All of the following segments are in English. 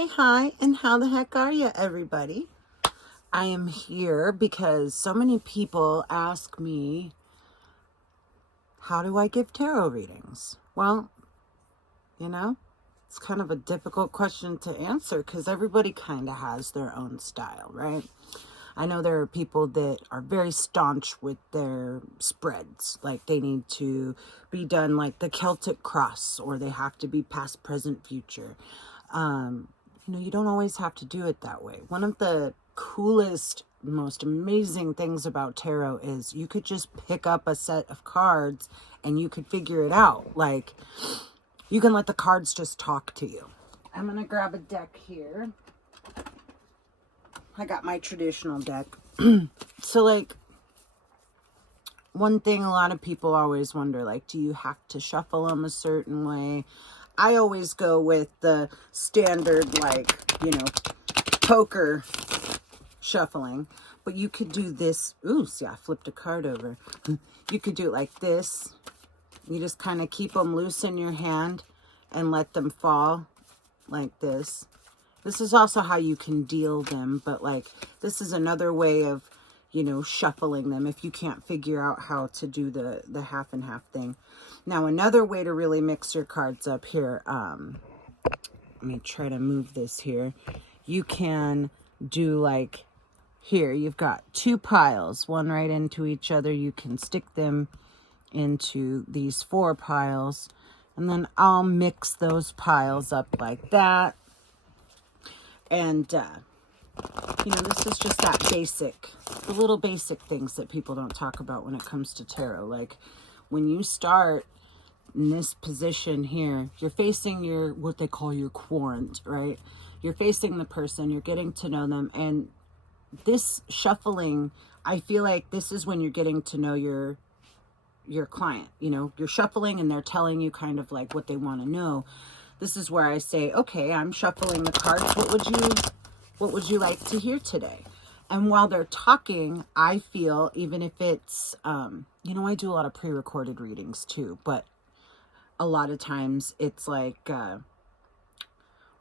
Hey, hi, and how the heck are you, everybody? I am here because so many people ask me, how do I give tarot readings? Well, it's kind of a difficult question to answer because everybody kind of has their own style, right? I know there are people that are very staunch with their spreads, like they need to be done like the Celtic cross, or they have to be past, present, future. You don't always have to do it that way. One of the coolest, most amazing things about tarot is you could just pick up a set of cards and you could figure it out. Like, you can let the cards just talk to you. I'm going to grab a deck here. I got my traditional deck. So, like, one thing a lot of people always wonder, like, do you have to shuffle them a certain way? I always go with the standard, like, poker shuffling. But you could do this. Ooh, see, I flipped a card over. You could do it like this. You just kind of keep them loose in your hand and let them fall like this. This is also how you can deal them, but like this is another way of, shuffling them if you can't figure out how to do the half and half thing. Now, another way to really mix your cards up here, let me try to move this here. You can do like here, you've got two piles, one right into each other. You can stick them into these 4 piles, and then I'll mix those piles up like that. And, this is just that the little basic things that people don't talk about when it comes to tarot. Like, when you start in this position here, you're facing what they call your querent, right? You're facing the person, you're getting to know them. And this shuffling, I feel like this is when you're getting to know your client. You're shuffling and they're telling you kind of like what they want to know. This is where I say, okay, I'm shuffling the cards. What would you like to hear today? And while they're talking, I feel, even if it's, I do a lot of pre-recorded readings too, but a lot of times it's like,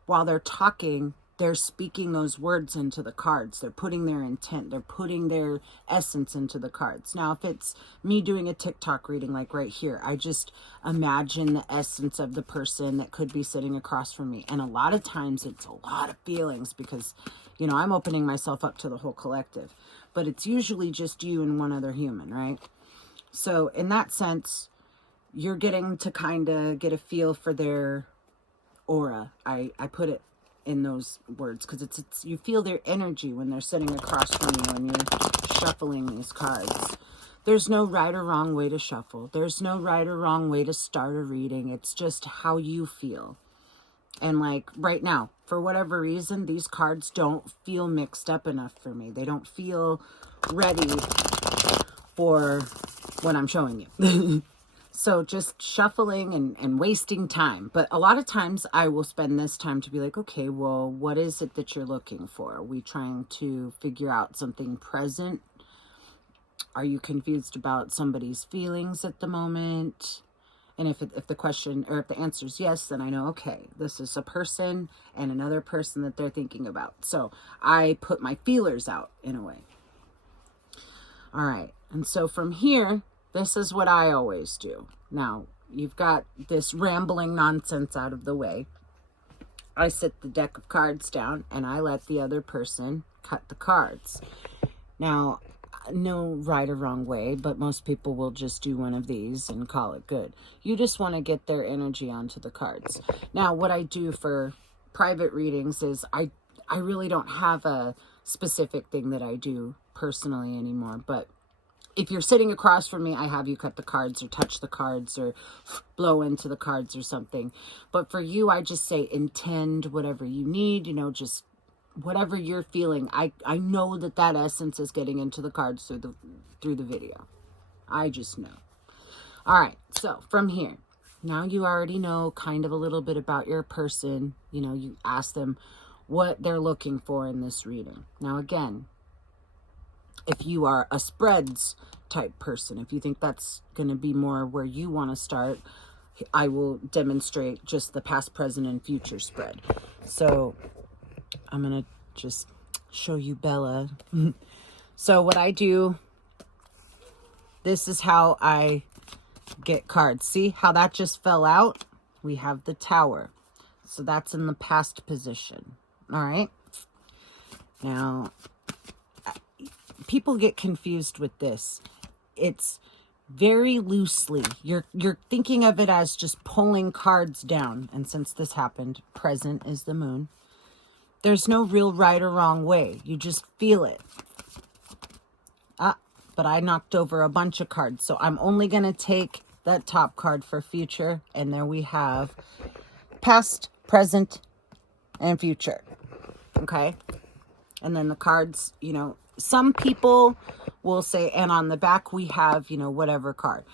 while they're talking, they're speaking those words into the cards. They're putting their intent, they're putting their essence into the cards. Now, if it's me doing a TikTok reading, like right here, I just imagine the essence of the person that could be sitting across from me. And a lot of times it's a lot of feelings because, I'm opening myself up to the whole collective. But it's usually just you and one other human, right? So in that sense, you're getting to kind of get a feel for their aura. I put it in those words because it's you feel their energy when they're sitting across from you and you're shuffling these cards. There's no right or wrong way to shuffle. There's no right or wrong way to start a reading. It's just how you feel. And like right now, for whatever reason, these cards don't feel mixed up enough for me. They don't feel ready for what I'm showing you. So just shuffling and wasting time. But a lot of times I will spend this time to be like, okay, well, what is it that you're looking for? Are we trying to figure out something present? Are you confused about somebody's feelings at the moment? And if the question, or if the answer is yes, then I know, okay, this is a person and another person that they're thinking about. So I put my feelers out in a way. All right. And so from here, this is what I always do. Now, you've got this rambling nonsense out of the way. I sit the deck of cards down and I let the other person cut the cards. Now, no right or wrong way, but most people will just do one of these and call it good. You just want to get their energy onto the cards. Now, what I do for private readings is I really don't have a specific thing that I do personally anymore, but if you're sitting across from me, I have you cut the cards or touch the cards or blow into the cards or something. But for you, I just say intend whatever you need, just whatever you're feeling. I know that essence is getting into the cards through the video. I just know. All right. So from here, now you already know kind of a little bit about your person. You ask them what they're looking for in this reading. Now, again, if you are a spreads type person, if you think that's going to be more where you want to start, I will demonstrate just the past, present, and future spread. So I'm going to just show you Bella. So what I do, this is how I get cards. See how that just fell out? We have the Tower. So that's in the past position. All right. Now, people get confused with this. It's very loosely. You're thinking of it as just pulling cards down. And since this happened, present is the moon. There's no real right or wrong way. You just feel it. But I knocked over a bunch of cards. So I'm only going to take that top card for future. And there we have past, present, and future. Okay. And then the cards, you know, some people will say, and on the back we have, you know, whatever card.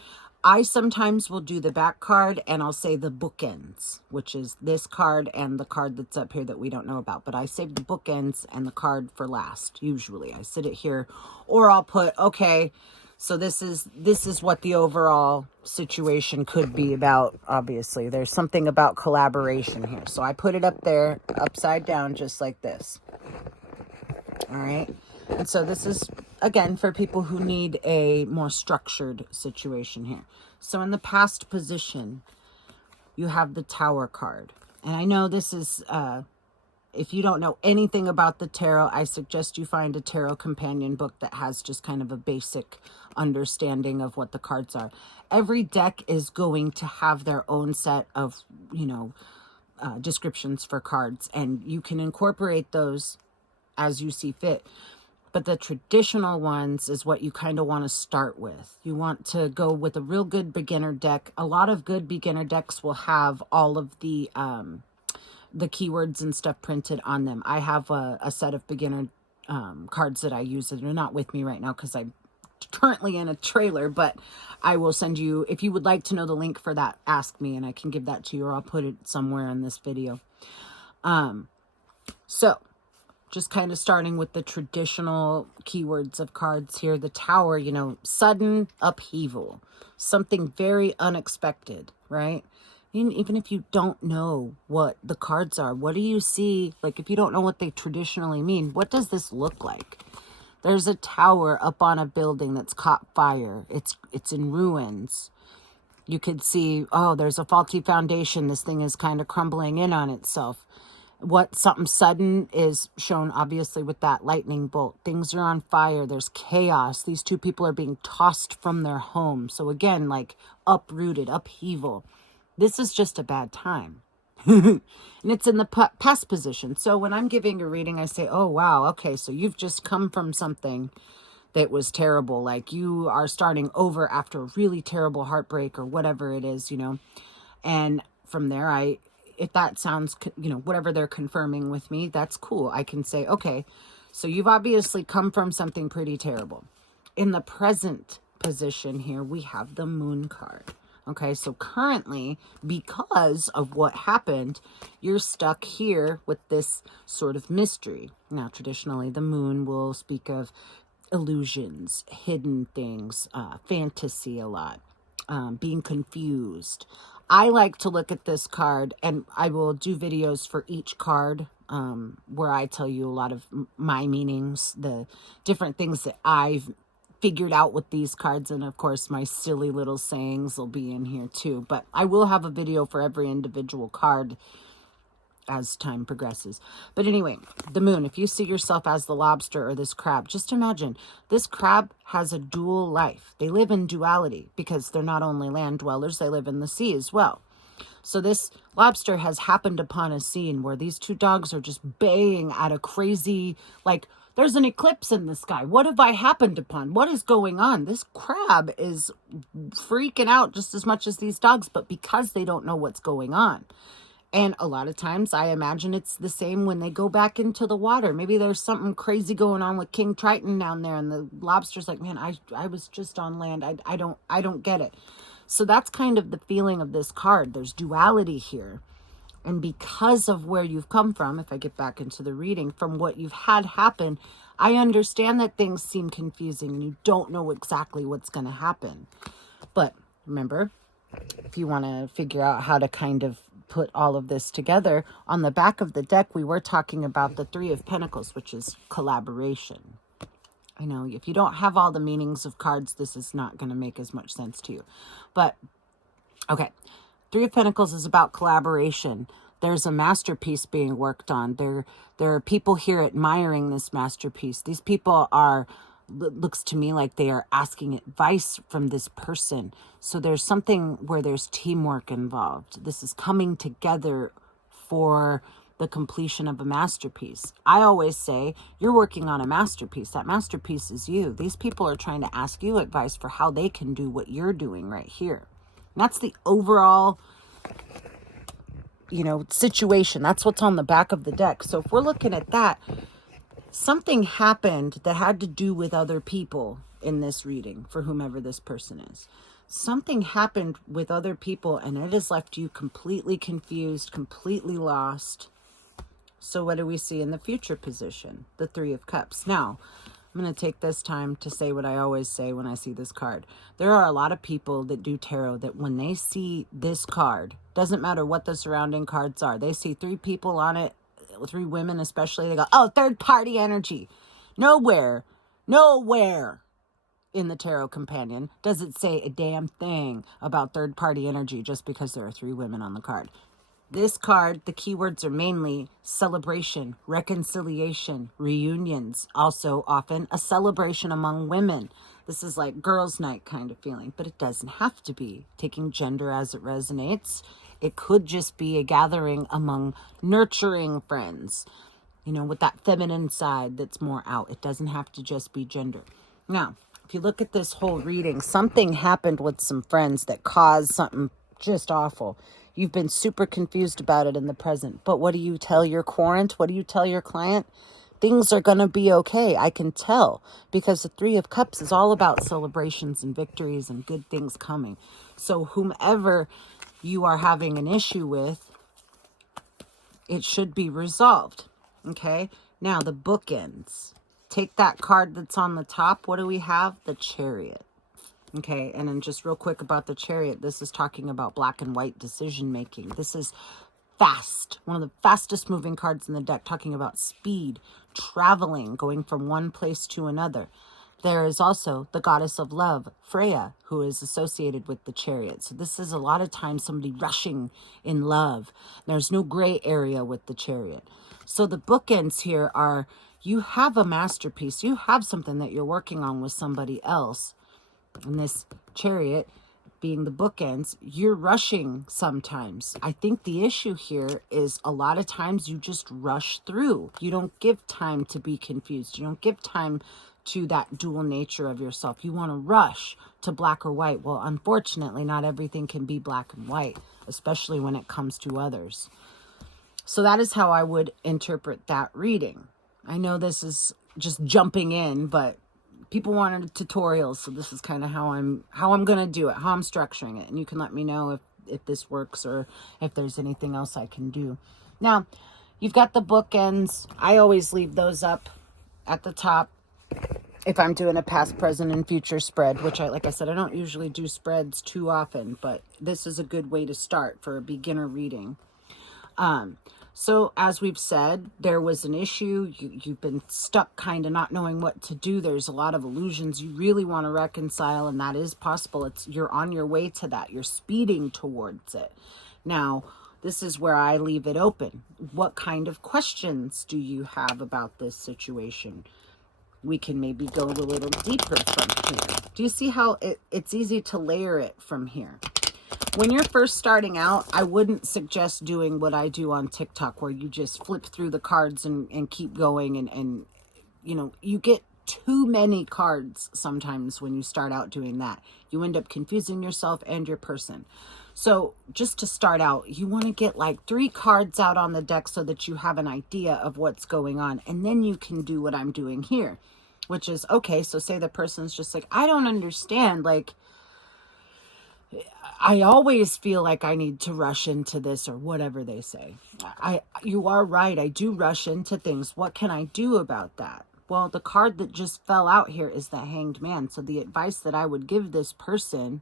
I sometimes will do the back card and I'll say the bookends, which is this card and the card that's up here that we don't know about. But I save the bookends and the card for last. Usually I sit it here, or I'll put, okay, so this is what the overall situation could be about. Obviously, there's something about collaboration here. So I put it up there, upside down, just like this. All right. And so this is, again, for people who need a more structured situation here. So in the past position, you have the Tower card. And I know this is, if you don't know anything about the tarot, I suggest you find a tarot companion book that has just kind of a basic understanding of what the cards are. Every deck is going to have their own set of, you know, descriptions for cards. And you can incorporate those as you see fit. But the traditional ones is what you kind of want to start with. You want to go with a real good beginner deck. A lot of good beginner decks will have all of the keywords and stuff printed on them. I have a set of beginner cards that I use that are not with me right now because I'm currently in a trailer, but I will send you, if you would like to know the link for that, ask me and I can give that to you, or I'll put it somewhere in this video. So just kind of starting with the traditional keywords of cards here. The Tower, you know, sudden upheaval, something very unexpected, right? Even if you don't know what the cards are, what do you see? Like, if you don't know what they traditionally mean, what does this look like? There's a tower up on a building that's caught fire. It's in ruins. You could see, oh, there's a faulty foundation. This thing is kind of crumbling in on itself. What something sudden is shown, obviously, with that lightning bolt. Things are on fire. There's chaos. These two people are being tossed from their home. So again, like uprooted, upheaval. This is just a bad time. And it's in the past position. So when I'm giving a reading, I say, oh, wow, okay, so you've just come from something that was terrible. Like you are starting over after a really terrible heartbreak or whatever it is, you know. And from there, if that sounds, you know, whatever they're confirming with me, that's cool. I can say, okay, so you've obviously come from something pretty terrible. In the present position here, we have the Moon card. Okay, so currently, because of what happened, you're stuck here with this sort of mystery. Now, traditionally, the Moon will speak of illusions, hidden things, fantasy a lot, being confused. I like to look at this card, and I will do videos for each card where I tell you a lot of my meanings, the different things that I've figured out with these cards, and of course my silly little sayings will be in here too. But I will have a video for every individual card as time progresses. But anyway, the Moon, if you see yourself as the lobster or this crab, just imagine this crab has a dual life. They live in duality because they're not only land dwellers, they live in the sea as well. So this lobster has happened upon a scene where these two dogs are just baying at a crazy, like, there's an eclipse in the sky. What have I happened upon? What is going on? This crab is freaking out just as much as these dogs, but because they don't know what's going on. And a lot of times I imagine it's the same when they go back into the water. Maybe there's something crazy going on with King Triton down there, and the lobster's like, man, I was just on land. I don't get it. So that's kind of the feeling of this card. There's duality here. And because of where you've come from, if I get back into the reading, from what you've had happen, I understand that things seem confusing and you don't know exactly what's going to happen. But remember, if you want to figure out how to kind of put all of this together. On the back of the deck, we were talking about the Three of Pentacles, which is collaboration. I know if you don't have all the meanings of cards, this is not going to make as much sense to you. But, okay, Three of Pentacles is about collaboration. There's a masterpiece being worked on. There are people here admiring this masterpiece. These people are, looks to me like they are asking advice from this person. So there's something where there's teamwork involved. This is coming together for the completion of a masterpiece. I always say, you're working on a masterpiece. That masterpiece is you. These people are trying to ask you advice for how they can do what you're doing right here. And that's the overall, situation. That's what's on the back of the deck. So if we're looking at that, something happened that had to do with other people in this reading for whomever this person is. Something happened with other people and it has left you completely confused, completely lost. So what do we see in the future position? The Three of Cups. Now, I'm going to take this time to say what I always say when I see this card. There are a lot of people that do tarot that when they see this card, doesn't matter what the surrounding cards are, they see three people on it, three women especially, they go, oh, third party energy. Nowhere in the Tarot Companion does it say a damn thing about third party energy just because there are three women on the card. This card, the keywords are mainly celebration, reconciliation, reunions, also often a celebration among women. This is like girls' night kind of feeling, but it doesn't have to be. Taking gender as it resonates, it could just be a gathering among nurturing friends, with that feminine side that's more out. It doesn't have to just be gender. Now, if you look at this whole reading, something happened with some friends that caused something just awful. You've been super confused about it in the present. But what do you tell your querent? What do you tell your client? Things are going to be okay. I can tell, because the Three of Cups is all about celebrations and victories and good things coming. So whomever you are having an issue with, it should be resolved. Okay? Now, the bookends. Take that card that's on the top. What do we have? The Chariot. Okay, and then just real quick about the Chariot, this is talking about black and white decision making. This is fast, one of the fastest moving cards in the deck, talking about speed, traveling, going from one place to another. There is also the goddess of love, Freya, who is associated with the Chariot. So this is a lot of times somebody rushing in love. There's no gray area with the Chariot. So the bookends here are, you have a masterpiece. You have something that you're working on with somebody else. And this Chariot being the bookends, you're rushing sometimes. I think the issue here is a lot of times you just rush through. You don't give time to be confused. You don't give time to that dual nature of yourself. You want to rush to black or white. Well, unfortunately, not everything can be black and white, especially when it comes to others. So that is how I would interpret that reading. I know this is just jumping in, but people wanted tutorials, so this is kind of how I'm going to do it, how I'm structuring it. And you can let me know if this works or if there's anything else I can do. Now, you've got the bookends. I always leave those up at the top if I'm doing a past, present, and future spread, which like I said, I don't usually do spreads too often, but this is a good way to start for a beginner reading. So as we've said, there was an issue. You've been stuck kind of not knowing what to do. There's a lot of illusions you really want to reconcile, and that is possible. You're on your way to that. You're speeding towards it. Now, this is where I leave it open. What kind of questions do you have about this situation? We can maybe go a little deeper from here. Do you see how it's easy to layer it from here? When you're first starting out, I wouldn't suggest doing what I do on TikTok, where you just flip through the cards and keep going. And you get too many cards sometimes when you start out doing that. You end up confusing yourself and your person. So just to start out, you want to get like 3 cards out on the deck so that you have an idea of what's going on. And then you can do what I'm doing here, which is, okay, so say the person's just like, I don't understand, like, I always feel like I need to rush into this, or whatever they say. You are right. I do rush into things. What can I do about that? Well, the card that just fell out here is the Hanged Man. So the advice that I would give this person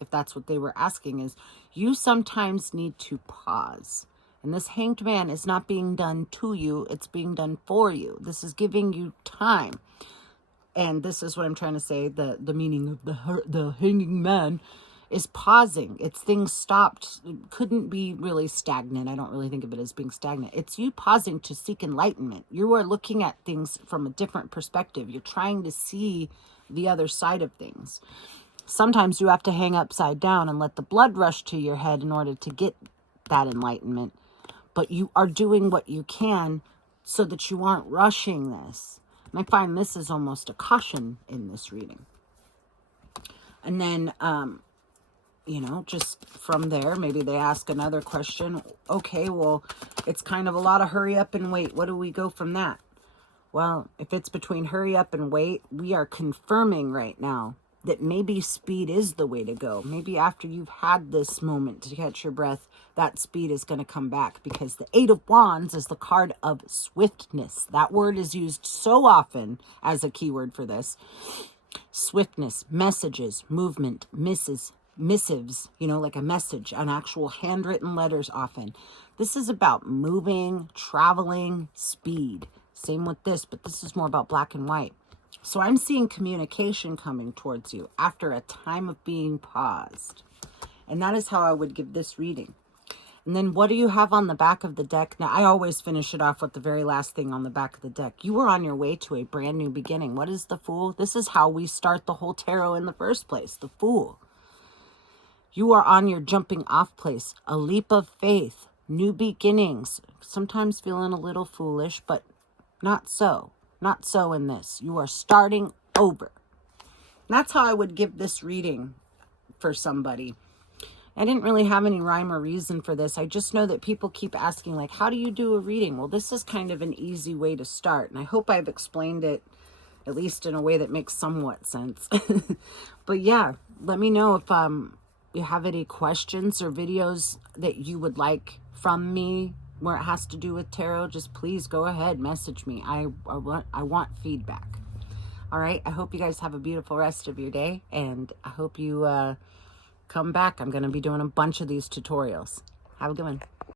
if that's what they were asking, is you sometimes need to pause. And this Hanged Man is not being done to you, it's being done for you. This is giving you time. And this is what I'm trying to say, the meaning of the Hanging Man is pausing. It's things stopped. It couldn't be really stagnant. I don't really think of it as being stagnant. It's you pausing to seek enlightenment. You are looking at things from a different perspective. You're trying to see the other side of things. Sometimes you have to hang upside down and let the blood rush to your head in order to get that enlightenment. But you are doing what you can so that you aren't rushing this. And I find this is almost a caution in this reading. And then, just from there, maybe they ask another question. Okay, well, it's kind of a lot of hurry up and wait. What do we go from that? Well, if it's between hurry up and wait, we are confirming right now that maybe speed is the way to go. Maybe after you've had this moment to catch your breath, that speed is going to come back, because the Eight of Wands is the card of swiftness. That word is used so often as a keyword for this. Swiftness, messages, movement, missives, like a message, an actual handwritten letters often. This is about moving, traveling, speed. Same with this, but this is more about black and white. So I'm seeing communication coming towards you after a time of being paused. And that is how I would give this reading. And then what do you have on the back of the deck? Now, I always finish it off with the very last thing on the back of the deck. You are on your way to a brand new beginning. What is the Fool? This is how we start the whole tarot in the first place, the Fool. You are on your jumping off place, a leap of faith, new beginnings. Sometimes feeling a little foolish, but not so. Not so in this. You are starting over. That's how I would give this reading for somebody. I didn't really have any rhyme or reason for this. I just know that people keep asking, like, how do you do a reading? Well, this is kind of an easy way to start. And I hope I've explained it, at least in a way that makes somewhat sense. But yeah, let me know if you have any questions or videos that you would like from me where it has to do with tarot. Just please go ahead, message me. I want feedback. All right, I hope you guys have a beautiful rest of your day, and I hope you come back. I'm going to be doing a bunch of these tutorials. Have a good one.